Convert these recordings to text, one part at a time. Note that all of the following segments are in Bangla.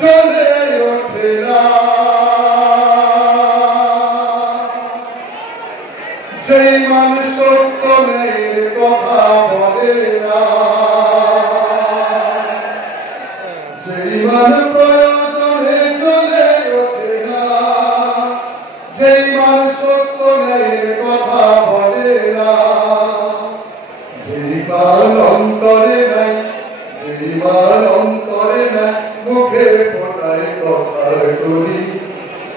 জ্বলে ওঠে না। যেই মানুষ সত্য ন্যায়ের কথা বলে না, যেই মানুষ প্রয়োজনে চলে ওঠে না, যেই মানুষ সত্য ন্যায়ের কথা বলে না, যেই মান অন্তরে নাই, যেই মান অন্তরে নাই, মুখে ফোটায় কথার করি,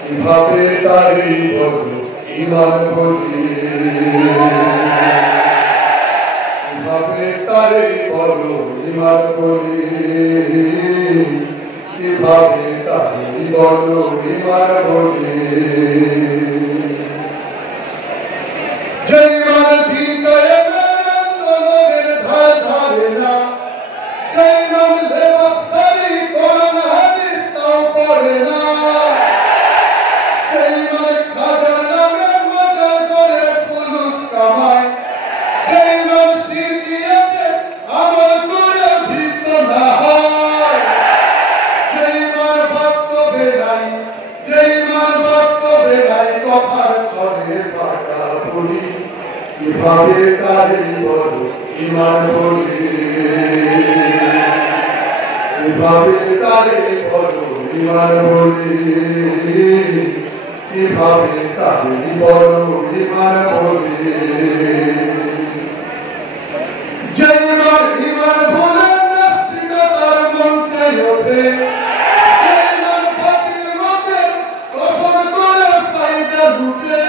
কিভাবে তারই বল ইমান বলি, কিভাবে তারই বল ইমান বলি, কিভাবে তারই বল ইমান বলি। যেই মান ভিতরে আন্দোলনের ধার ধারে না, যেই মান ব্যবস্থারই কোরআন হাদিস তাও পড়ে না, যেই মান খাজার নামে মজা করে পুলুস কামায়, যেই মান শিরকিয়াতে আমল করে ভীত না হয়, যেই মান বাস্তবে নাই, যেই মান বাস্তবে নাই, কথার ছলে পাকা বলি, কিভাবে তারি বল ইমান বলি, কিভাবে তারি বল ইমান বলি, কিভাবে তারি বল ইমান বলি। যেই মান ইমান বলে নাস্তিকতার মঞ্চে ওঠে, যেই মান বাতিল মতে কসম করে ফায়দা লুটে,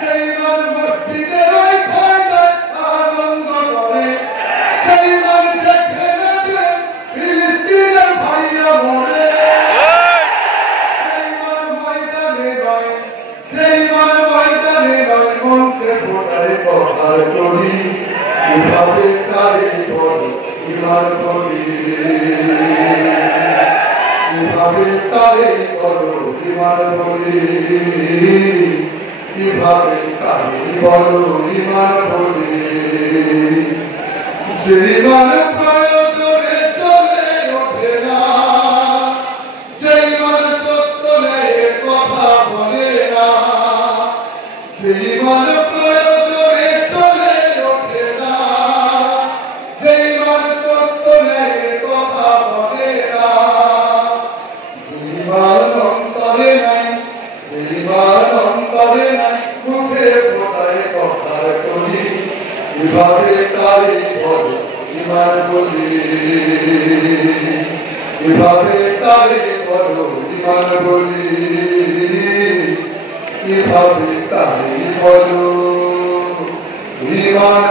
যেই মান মসজিদের ওই ফায়দায় আনন্দ করে, যেই মান দেখে না যে ফিলিস্তিনের ভাইরা মরে, যেই মান ময়দানে নয়, যেই মান ময়দানে নয়, মঞ্চে ফোটায় কথার করি, কিভাবে তারি বল ইমান বলি, কিভাবে তারি বল ইমান বলি, কিভাবে তারি বল ইমান বলি। যেই মান প্রয়োজনে চলে ওঠে না, যেই মান সত্য ন্যায়ের কথা বলে না, যেই মান প্রয়োজনে চলে ওঠে না, যেই মান সত্য ন্যায়ের কথা বলে না, যেই মান অন্তরে নাই, যেই মান অন্তরে নাই, মুখে ফোটায় কথার করি, কিভাবে তারি বল ইমান বলি, কিভাবে তারি বল ইমান বলি, কিভাবে তারি বল ইমান